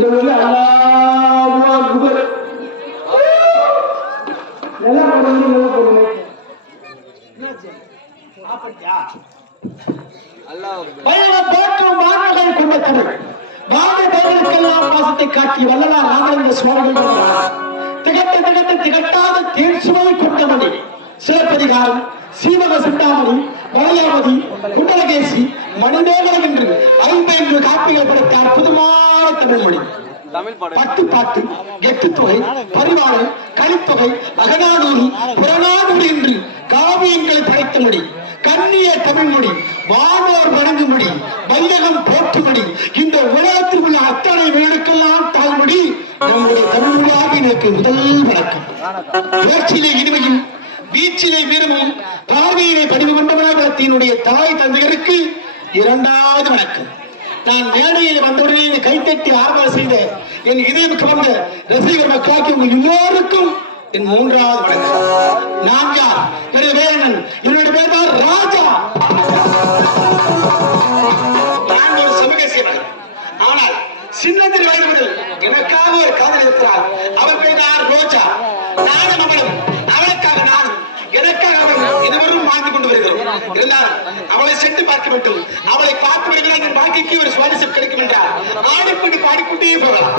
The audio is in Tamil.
நல்லா அல்லாஹ் அக்பர் நல்லா போடுங்க நல்லா போடுங்க கொண்ட பாசத்தை காட்டி வல்லலார் ராமலிங்க சுவாமிகள் திகட்ட திகட்ட திகட்டாத தேன் சுவை கொண்டமணி சிலப்பதிகாரம் சீவக சிந்தாமணி வளையாமதி குண்டலகேசி மணிமேகலம் என்று ஐம்பெயர்ந்து காப்பிகள் படைத்த அற்புதமான தமிழ் மொழி. பத்து பாட்டு எட்டு தொகை பரிவாளம் கலித்தொகை அகநானூறு புறநானூறு என்று காவியங்களை படைத்த மொழி. கண்ணிய தமிழ் மொழி வானோர் வணங்கும் மொழி வையகம் போற்று மொழி. இந்த உலகத்தில் உள்ள அத்தனை வீடுக்கெல்லாம் தாழ்மொழி நம்முடைய தமிழ் மொழியாக எனக்கு முதல் வணக்கம். பேச்சிலே இனிமையும் வீச்சிலே வீரமும் பார்வையிலே பதிவு கொண்டவனாகத்தினுடைய தாய் தந்தையருக்கு இரண்டாவது வணக்கம். நான் மேடையில் வந்தவுடனே கைத்தட்டி ஆர்வம் செய்த என் இதயம் கவர்ந்த ரசிகர் மக்களாக்கி உங்கள் எல்லோருக்கும் என் மூன்றாவது வணக்கம். நான் யார்? எனது வேலன் என்னுடைய பேர் தான் ராஜா. நான் ஒரு சமூக சேவகன் ஆனால் சின்னத்தில் வயது முதல் எனக்காக ஒரு காதல் இருக்கிறார் அவர் பேர் தான் ரோஜா. நான் இருந்தால் அவளை சென்று பார்க்க வேண்டும். அவளை பார்த்து வருகிறார் என் வாழ்க்கைக்கு ஒரு சுவாரஸ்யம் கிடைக்கும் என்றால் ஆடிக்கொண்டு பாடிக்கொண்டே போகலாம்.